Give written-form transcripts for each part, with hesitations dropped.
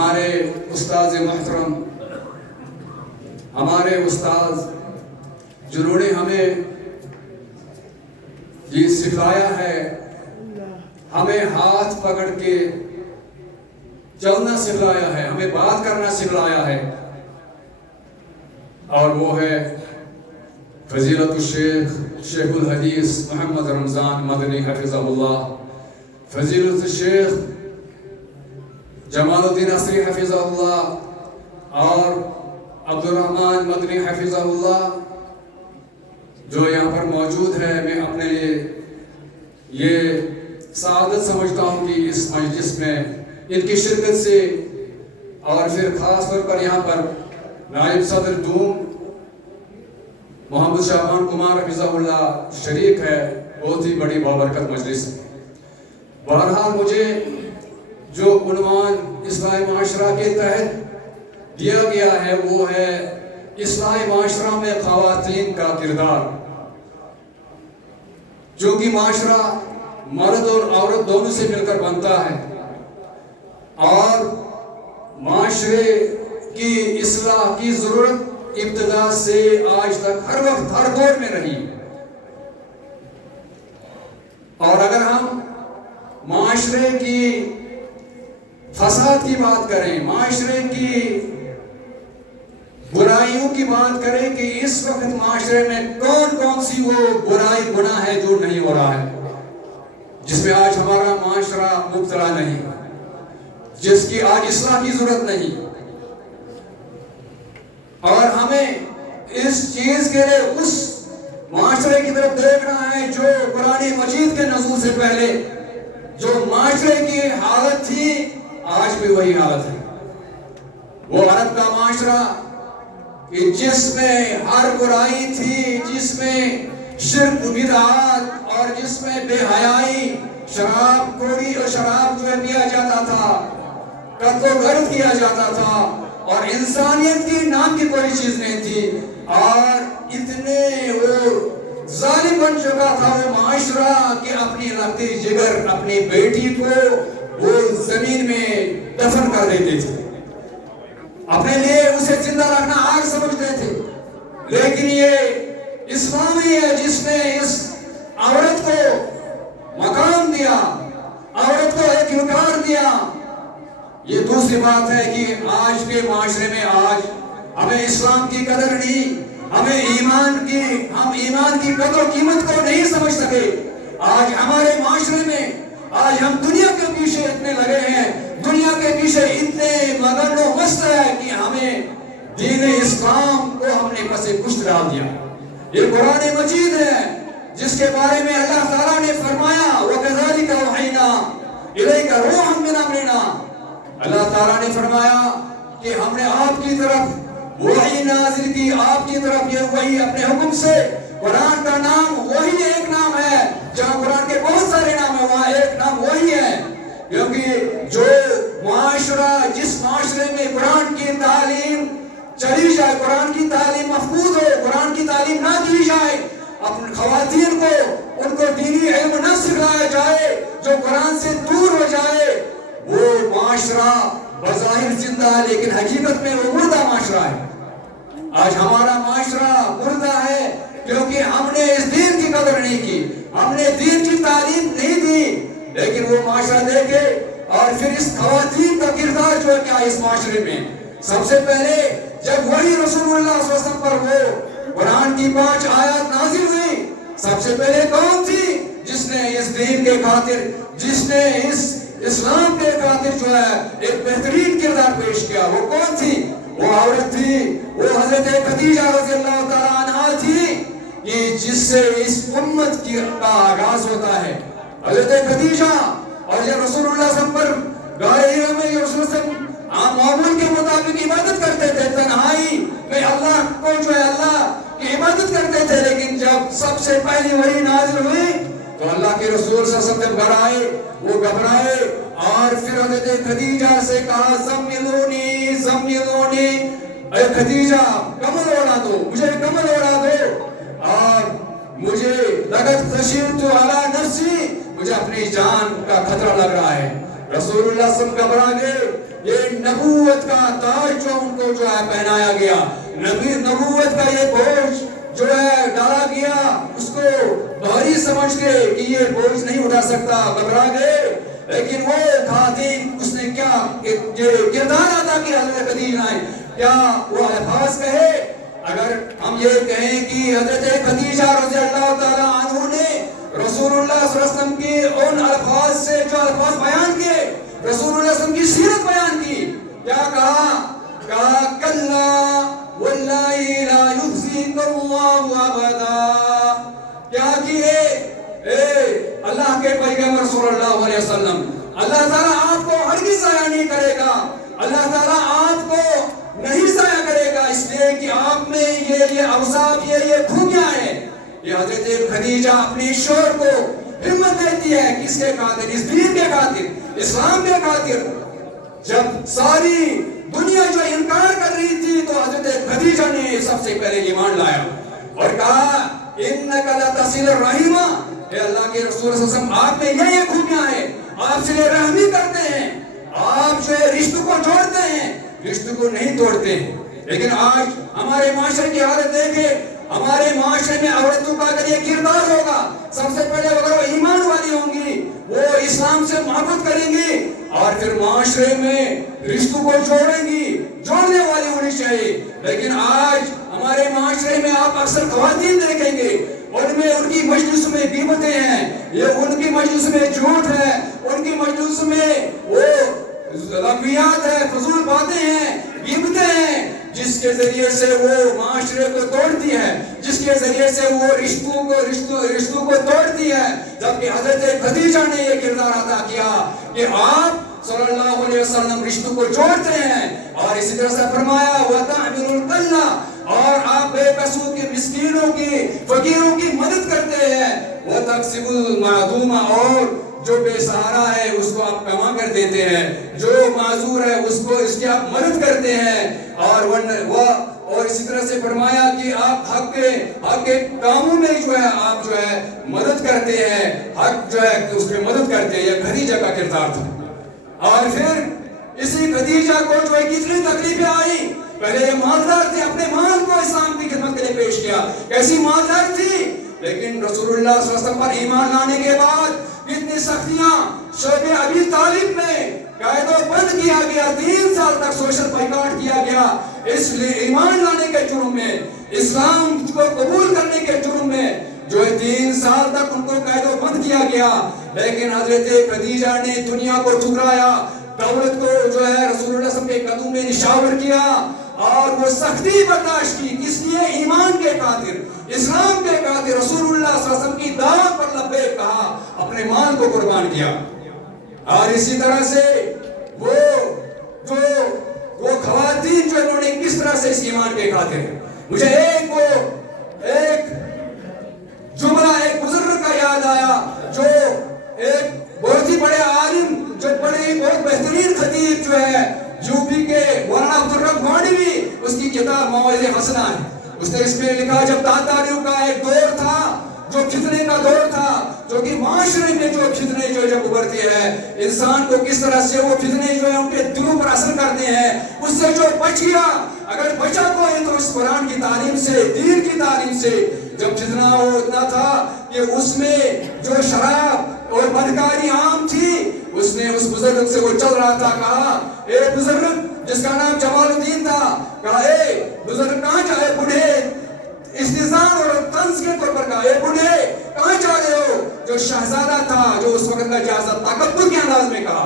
ہمارے استاذ محترم، ہمارے استاذ جنہوں نے ہمیں یہ سکھایا ہے، ہمیں ہاتھ پکڑ کے چلنا سکھلایا ہے، ہمیں بات کرنا سکھلایا ہے، اور وہ ہے فضیلت الشیخ شیخ الحدیث محمد رمضان مدنی حفظہ اللہ، فضیلت الشیخ جمال الدین عصری حفظہ اللہ، اور عبد الرحمن مدنی حفظہ اللہ جو یہاں پر موجود ہے۔ میں اپنے لیے یہ سعادت سمجھتا ہوں کہ اس مجلس میں ان کی شرکت سے، اور پھر خاص طور پر یہاں پر نائب صدر دوم محمد شعبان کمار حفظہ اللہ شریک ہے، بہت ہی بڑی بابرکت مجلس ہے۔ بہرحال مجھے جو عنوان اصلاح معاشرہ کے تحت دیا گیا ہے وہ ہے اصلاح معاشرہ میں خواتین کا کردار، جو کہ معاشرہ مرد اور عورت دونوں سے مل کر بنتا ہے، اور معاشرے کی اصلاح کی ضرورت ابتدا سے آج تک ہر وقت ہر دور میں رہی۔ اور اگر ہم معاشرے کی فساد کی بات کریں، معاشرے کی برائیوں کی بات کریں کہ اس وقت معاشرے میں کون کون سی وہ برائی گناہ ہے جو نہیں ہو رہا ہے، جس میں آج ہمارا معاشرہ مبتلا نہیں، جس کی آج اصلاح کی ضرورت نہیں، اور ہمیں اس چیز کے لیے اس معاشرے کی طرف دیکھنا ہے جو قرآن مجید کے نزول سے پہلے جو معاشرے کی حالت تھی آج بھی وہی حالت ہے۔ وہ عرب کا معاشرہ کہ جس میں ہر برائی تھی، جس میں شرک بدعات اور جس میں بے حیائی، شراب خوری اور شراب جو ہے پیا جاتا تھا، قتل و غارت کیا جاتا تھا، اور انسانیت کی نام کی کوئی چیز نہیں تھی، اور اتنے وہ ظالم بن چکا تھا وہ معاشرہ کہ اپنی لگتی جگر اپنی بیٹی کو وہ زمین میں دفن کر دیتے تھے، اپنے لیے اسے زندہ رکھنا آگ سمجھتے تھے۔ لیکن یہ اسلام ہی ہے جس نے اس عورت کو مقام دیا، عورت کو ایک وقار دیا۔ یہ دوسری بات ہے کہ آج کے معاشرے میں آج ہمیں اسلام کی قدر نہیں، ہم ایمان کی قدر و قیمت کو نہیں سمجھ سکے۔ آج ہمارے معاشرے میں آج ہم دنیا کے پیچھے اتنے لگے ہیں، دنیا کے پیچھے اتنے مگن و مست ہے کہ ہمیں دین اسلام کو ہم نے پس پشت ڈال دیا۔ یہ قرآن مجید ہے جس کے بارے میں اللہ تعالیٰ نے فرمایا وَكَذَلِكَ أَوْحَيْنَا إِلَيْكَ رُوحًا مِّنْ أَمْرِنَا۔ اللہ تعالیٰ نے فرمایا کہ ہم نے آپ کی طرف وحی نازل کی، آپ کی طرف یہ وحی اپنے حکم سے۔ قرآن کا نام وہی ایک نام ہے، جہاں قرآن کے بہت سارے نام ہیں وہاں ایک نام وہی ہے، کیونکہ جو معاشرہ جس معاشرے میں قرآن کی تعلیم چلی جائے، قرآن کی تعلیم محفوظ ہو، قرآن کی تعلیم نہ دی جائے، اپنے خواتین کو ان کو دینی علم نہ سکھایا جائے، جو قرآن سے دور ہو جائے، وہ معاشرہ بظاہر زندہ ہے لیکن حقیقت میں وہ مردہ معاشرہ ہے۔ آج ہمارا معاشرہ مردہ ہے کیونکہ ہم نے اس دین کی قدر نہیں کی، ہم نے دین کی تعلیم نہیں دی۔ لیکن وہ معاشرہ دیکھے اور پھر اس خواتین کا کردار جو ہے کیا اس معاشرے میں، سب سے پہلے جب وہی رسول اللہ صلی اللہ علیہ وسلم پر وہ قرآن کی 5 آیات نازل ہوئی، سب سے پہلے کون تھی جس نے اس دین کے خاطر، جس نے اس اسلام کے خاطر جو ہے ایک بہترین کردار پیش کیا؟ وہ کون تھی؟ وہ عورت تھی، وہ حضرت خدیجہ رضی اللہ تعالیٰ عنہا تھی کہ جس سے اس امت کا آغاز ہوتا ہے۔ حضرت خدیجہ اور یہ رسول اللہ صلی اللہ علیہ وسلم پر غار ہرا میں یہ رسول اللہ صلی اللہ علیہ وسلم عام معمول کے مطابق عبادت کرتے تھے، تنہائی میں اللہ کو جو ہے اللہ کی عبادت کرتے تھے، لیکن جب سب سے پہلی وحی نازل ہوئی تو اللہ کے رسول صلی اللہ علیہ وسلم گھر آئے، وہ گھبرائے اور پھر حضرت خدیجہ سے کہا زملونی زملونی، اے خدیجہ کمل اوڑھا دو، مجھے کمل اوڑھا دو، اور مجھے لقد خشیت علی نفسی، مجھے اپنی جان کا خطرہ لگ رہا ہے۔ रसूलुल्लाह सल्लल्लाहु अलैहि वसल्लम घबरा गए। ये नबूवत का ताज जो उनको जो है पहनाया गया, नबूवत का ये बोझ जो है डाला गया, उसको भारी समझ के कि ये बोझ नहीं उठा सकता, घबरा गए। लेकिन वो खातिन उसने क्या किरदार अदा किया हज़रत खदीजा ने, क्या वो अल्फाज कहे। अगर हम ये कहें कि हज़रत खदीजा रज़ियल्लाहु ताला अन्हा ने रसूलुल्लाह सल्लल्लाहु अलैहि वसल्लम के उन अल्फाज से जो अल्फाज बयान किए, रसूलुल्लाह सल्लल्लाहु अलैहि वसल्लम की सीरत बयान की, क्या कहा कल्ला वल्लाहि ला युज़िकल्लाहु अबदा। क्या किए अल्लाह के पैगंबर सल्लल्लाहु अलैहि वसल्लम, अल्लाह ताला आपको हरगिज़ ज़ाया नहीं करेगा, अल्लाह ताला आपको नहीं ज़ाया करेगा, इसलिए कि आप में ये अवसाफ ये खूबियां हैं। ये हज़रत खदीजा अपने शोहर को हिम्मत देती है, किसके खातिर? इस दीन के खातिर, इस्लाम के खातिर। जब सारी दुनिया जो इनकार कर रही थी तो हज़रत खदीजा ने सबसे पहले ईमान लाया और कहा इन्नका लतसिलुर रहीमा, अल्लाह के रसूल सल्लल्लाहु अलैहि वसल्लम आप में ये खूबियां हैं, आप सिले रहमी करते हैं, आप जो है रिश्तों को जोड़ते हैं, रिश्तों को नहीं तोड़ते। लेकिन आज हमारे माशरे की हालत देखें, हमारे माशरे में औरतों का अगर ये किरदार होगा, सबसे पहले अगर वो ईमान वाली होंगी, वो इस्लाम से मोहब्बत करेंगी और फिर माशरे में रिश्तों को जोड़ेंगी, जोड़ने वाली होनी चाहिए। लेकिन आज हमारे माशरे में आप अक्सर ख्वातीन देखेंगे, उनमें उनकी मजलिस में गिबतें हैं, ये उनकी मजलिस में झूठ है, उनकी मजलिस में वो लग़वियात है, फजूल बातें हैं, गिबतें हैं, जिसके जरिए से वो माशरे को तोड़ती है, जिसके जरिए से वो रिश्तों को तोड़ती है। जबकि हज़रत खदीजा ने ये किरदार अदा किया कि आप सल्लल्लाहु अलैहि वसल्लम रिश्तों को जोड़ते हैं। और इसी तरह से फरमाया वतअमिरुल कल्ला, और आप बेकसूर के मिस्कीनों की, फकीरों की मदद करते हैं। वतक्सिबुल मादूमा, और जो बेसहारा है उसको आप कमा कर देते हैं, जो माजूर है उसको इसकी आप मदद करते हैं। और इसी तरह से फरमाया कि आप हक के कामों में जो है आप जो है मदद करते हैं, हक जो है उसमें मदद करते हैं। यह खदीजा का किरदार था। और फिर इसी खदीजा को जो है कितनी तकलीफें आई, पहले ये मालदार थे, अपने माल को इस्लाम की खिदमत के लिए पेश किया, कैसी मालदार थी। लेकिन रसूलुल्लाह सल्लल्लाहु अलैहि वसल्लम पर ईमान लाने के बाद कितनी सख्तियां, शोबे अबी तालिब में कायदो बंद किया गया, 3 साल तक सोशल बाइकआउट किया गया, इसलिए ईमान लाने के जुर्म में, इस्लाम को कबूल करने के जुर्म में जो है 3 साल तक उनको कायदो बंद किया गया। लेकिन हजरत खदीजा ने दुनिया को ठुकराया, दौलत को जो है रसूलुल्लाह सल्लल्लाहु अलैहि वसल्लम के कदमों में निशावर किया और वो सख्ती बर्दाश्त की, किस लिए? ईमान के खातिर, इस्लाम के खातिर। रसूलुल्लाह सल्लल्लाहु अलैहि वसल्लम की दावत पर लब्बैक कहा, अपने माल को कुर्बान किया। और इसी तरह से वो खवातीन जो इन्होंने किस तरह से इस ईमान के खातिर, मुझे एक जुमला एक बुजुर्ग का याद आया, जो एक बहुत ही बड़े आलिम, जो बहुत बेहतरीन खतीब जो है यूपी के मौलाना अब्दुल रब गौंडवी, उसकी किताब मौइज़े हसना है। उसने इसमें लिखा जब तातारियों का एक दौर था, जो फितने का दौर था, जो कि माशरे में जो फितने जो जब उभरते हैं, इंसान को किस तरह से वो फितने जो है उनके दिलों पर असर करते हैं, उससे जो बच गया, अगर बचा कोई तो इस कुरान की तालीम से, दीन की तालीम से। जब फितना हो इतना था कि उसमें जो शराब और बदकारी आम थी, उसने उस बुजुर्ग से वो चल रहा था, कहा ए बुजुर्ग, जिसका नाम जमालुद्दीन था, कहा ए बुजुर्ग कहाँ जाए? बूढ़े इस्तिज़ान और तंज के तौर पर कहा, ए बूढ़े कहाँ जा रहे हो? जो शहजादा था, जो उस वक्त का इजाजत तकब्बुर के अंदाज में कहा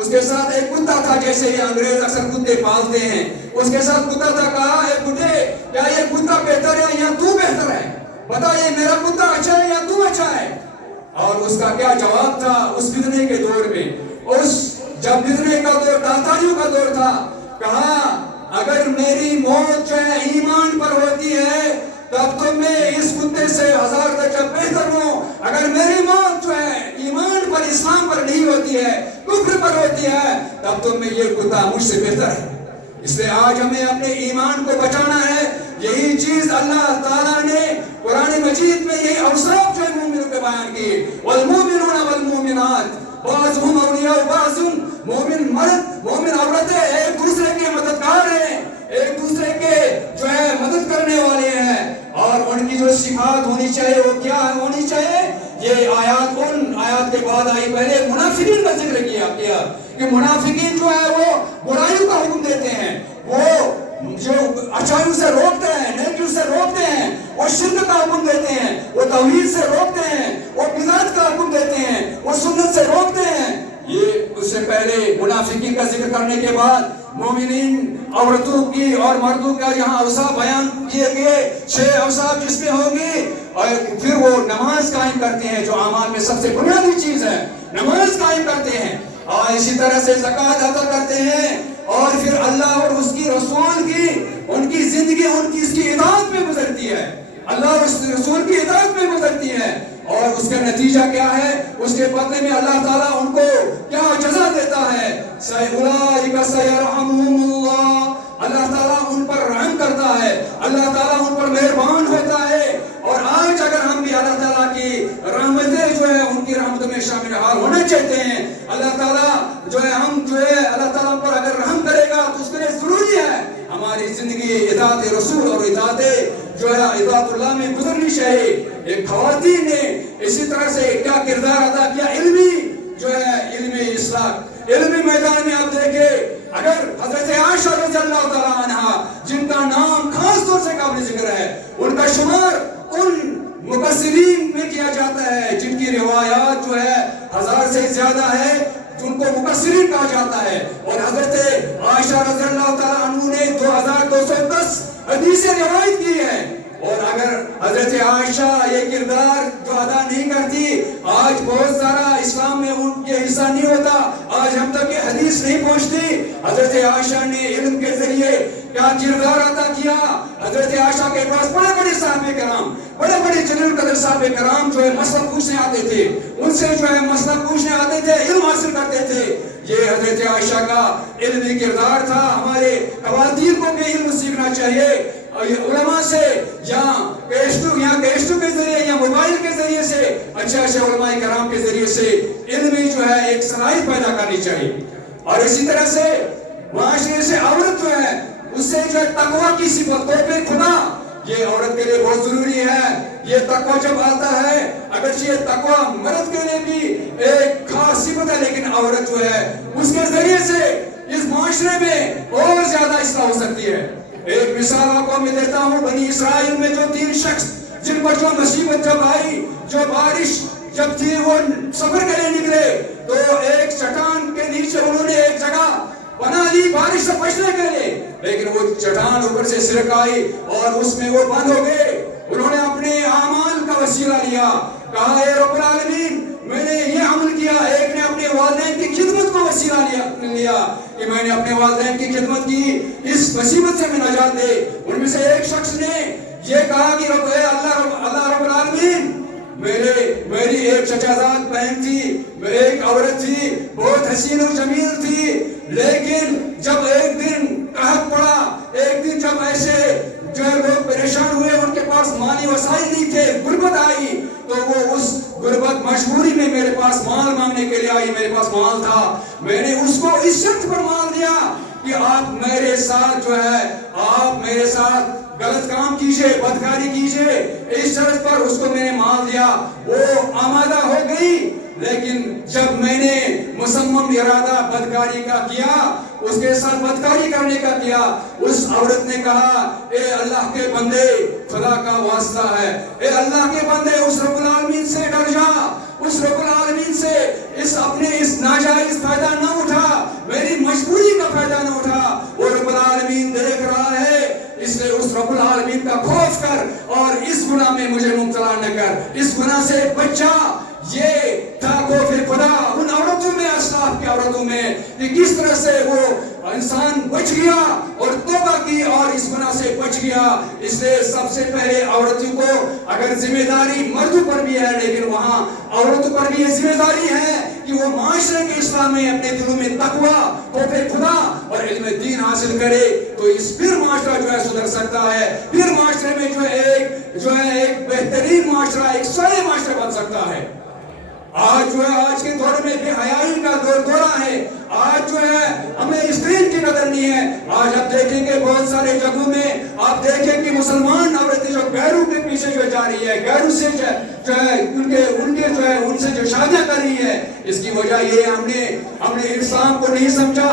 उसके साथ एक कुत्ता था, जैसे ये अंग्रेज अक्सर कुत्ते पालते हैं, उसके साथ कुत्ता था। कहा ए बूढ़े, क्या ये कुत्ता बेहतर है या तू बेहतर है? बता, ये मेरा कुत्ता अच्छा है या तू अच्छा है? और उसका क्या जवाब था उस फितने के दौर में? जब फितने का दौर, तातारियों का दौर था, कहा अगर मेरी मौत जो है ईमान पर होती है तब तो मैं इस कुत्ते से 1000 दर्जा बेहतर हूँ। अगर मेरी मौत जो है ईमान पर, इस्लाम पर नहीं होती है, कुफ्र पर होती है, तब तो मैं ये कुत्ता मुझसे बेहतर है। इसलिए आज हमें अपने ईमान को बचाना है। यही चीज अल्लाह ताला ने कुरान मजीद में यही औसाफ जो है मोमिनों के बयान किए, वल मोमिनून वल मोमिनात, बाज़ुहुम औलिया बाज़ुन, मोमिन मर्द मोमिन औरतें एक दूसरे के मददगार हैं, एक दूसरे के जो है मदद करने वाले हैं। और उनकी जो सिफात होनी चाहिए वो क्या होनी चाहिए? ये आयत उन आयत के बाद आई। पहले मुनाफिकीन का जिक्र किया कि मुनाफिकीन जो है वो बुराइयों का हुक्म देते हैं, वो जो अच्छाइयों से रोकते हैं, नेकियों से रोकते हैं, वो शिर्क का हुक्म देते हैं, वो तौहीद से रोकते हैं, वो बिदअत का हुक्म देते हैं, वो सुन्नत से रोकते हैं। ये उससे पहले मुनाफिकीन का जिक्र करने के बाद मोमिनीन औरतों की और मर्दों का यहाँ अवसाफ बयान किए गए। 6 अवसाफ जिसमें होंगी, और फिर वो नमाज कायम करते हैं जो अमाल में सबसे बुनियादी चीज है, नमाज कायम करते हैं। और इसी तरह से ज़कात अदा करते हैं, और फिर अल्लाह और उसकी रसूल की उनकी जिंदगी उनकी इसकी इताअत में गुजरती है, अल्लाह और उसके रसूल की इताअत में गुजरती है। और उसका नतीजा क्या है? उसके बदले में अल्लाह ताला उनको क्या जज़ा देता है? उलाइका सयरहमुहुमुल्लाह, अल्लाह ताला उन पर रहम करता है, अल्लाह ताला उन पर मेहरबान होता है। और आज अगर हम भी अल्लाह ताला की रहमतें जो है उनकी रहमत में शामिल होना चाहते हैं, अल्लाह ताला जो है हम जो है अल्लाह ताला पर अगर रहम करेगा तो उसके लिए जरूरी है हमारी जिंदगी इताअत रसूल और इताअत जो है इताअतुल्लाह में गुजरनी चाहिए। एक खवातीन ने इसी तरह से क्या किरदार अदा किया? इल्मी जो है इल्मी इस्लाह, इल्मी मैदान में आप देखें, अगर हजरत आयशा रज़ियल्लाहु ताला अन्हा जिनका नाम खास तौर से काबिल जिक्र है, उनका शुमार उन मुफस्सिरीन में किया जाता है जिनकी रिवायात जो है 1000 से ज्यादा है, जिनको मुफस्सिरीन कहा जाता है। और हजरत आयशा रज़ियल्लाहु ताला अन्हु ने 2210 हदीसें रिवायत की है। और अगर हजरत आयशा ये किरदार जो अदा नहीं करती, आज बहुत सारा इस्लाम में उनके हिस्सा नहीं होता, आज हम तक ये हदीस नहीं पहुंचती। हजरत आयशा ने इल्म के जरिए क्या किरदार अदा किया? हजरत आयशा के पास बड़े बड़े साहबे कराम, बड़े बड़े जलील कदर साहबे कराम जो है मसला पूछने आते थे, उनसे जो है मसला पूछने आते थे, इल्म हासिल करते थे। ये हजरत आयशा का इल्मी किरदार था। हमारे खवातीन को भी इल्म सीखना चाहिए, उलमा से या कैस्टू के जरिए या मोबाइल के जरिए से अच्छे उलमा कराम के जरिए से इल्मी जो है एक सलाहियत पैदा करनी चाहिए। और इसी तरह से माशरे से औरत जो है उससे जो है तकवा की सिफत तौबे खुदा, ये औरत के लिए बहुत जरूरी है। ये तकवा जब आता है, अगर ये तकवा मर्द के लिए भी एक खास सिफत है, लेकिन औरत जो है उसके जरिए से इस माशरे में और ज्यादा इस्लाह हो सकती है। एक मिसाल आपको मैं देता हूँ, बनी इसराइल में जो 3 शख्स जिन पर जो मुसीबत जब आई, जो बारिश जब थी, वो सफर के लिए निकले तो एक चट्टान के नीचे उन्होंने एक जगह बना ली बारिश से बचने के लिए, लेकिन वो चट्टान ऊपर से सिरक आई और उसमें वो बंद हो गए। उन्होंने अपने आमाल का वसीला लिया, कहा ए रब्बुल आलमीन मैंने ये अमल किया। एक ने अपने वालिदैन की खिदमत को वसीला लिया कि मैंने अपने वालिदैन की खिदमत की, इस मुसीबत से मैं नजात दे। उनमें से एक शख्स ने ये कहा कि अल्लाह रब्बुल आलमीन मेरी एक चचाजाद बहन थी, एक औरत थी, बहुत हसीन और जमील थी, लेकिन जब एक दिन कहत पड़ा, एक दिन जब ऐसे जो है लोग परेशान हुए, उनके पास माली वसाइल नहीं थे, गुर्बत आई, तो वो उस गुर्बत मजबूरी में मेरे पास माल मांगने के लिए आई। मेरे पास माल था, मैंने उसको इस शर्त पर माल दिया कि आप मेरे साथ जो है आप मेरे साथ गलत काम कीजिए, बदकारी कीजिए, इस शर्त पर उसको मैंने माल दिया। वो आमादा हो गई, लेकिन जब मैंने मुसम्मम इरादा बदकारी का किया, उसके साथ बदकारी करने का किया, उस औरत ने कहा ए अल्लाह के बंदे, खुदा का वास्ता है, ए अल्लाह के बंदे उस रब्बुल आलमीन से डर जा, उस रब्बुल आलमीन से इस नाजायज फायदा न उठा, मेरी मजबूरी का फायदा न उठा। वो रब्बुल आलमीन देख रहा है, इसलिए उस रब्बुल आलमीन का खौफ कर और इस गुनाह में मुझे मुब्तला न कर, इस गुनाह से बचा। ये था खौफ खुदा उन औरतों में, अस्लाफ की औरतों में, कि किस तरह से वो इंसान बच गया और तौबा की और इस गुनाह से बच गया। इसलिए सबसे पहले औरतों को, अगर जिम्मेदारी मर्दों पर भी है, लेकिन वहाँ औरतों पर भी ये जिम्मेदारी है कि वो माशरे के इस्लाम में अपने दिलों में तकवा, खौफ खुदा और इल्म दीन हासिल करे, तो इस फिर माशरा जो है सुधर सकता है। फिर माशरे में जो है एक बेहतरीन माशरा, एक सही माशरा बन सकता है। آج جو ہے آج کے دور میں بے حیائی کا دورہ ہے. آج جو ہے ہمیں اسکرین کی نظر نہیں ہے. آج آپ دیکھیں گے بہت سارے جگہوں میں آپ دیکھیں کہ مسلمان عورتیں جو غیروں کے پیچھے جو جا رہی ہے, غیروں سے جو ہے ان سے جو شادیاں کر رہی ہے, اس کی وجہ یہ ہم نے اسلام کو نہیں سمجھا.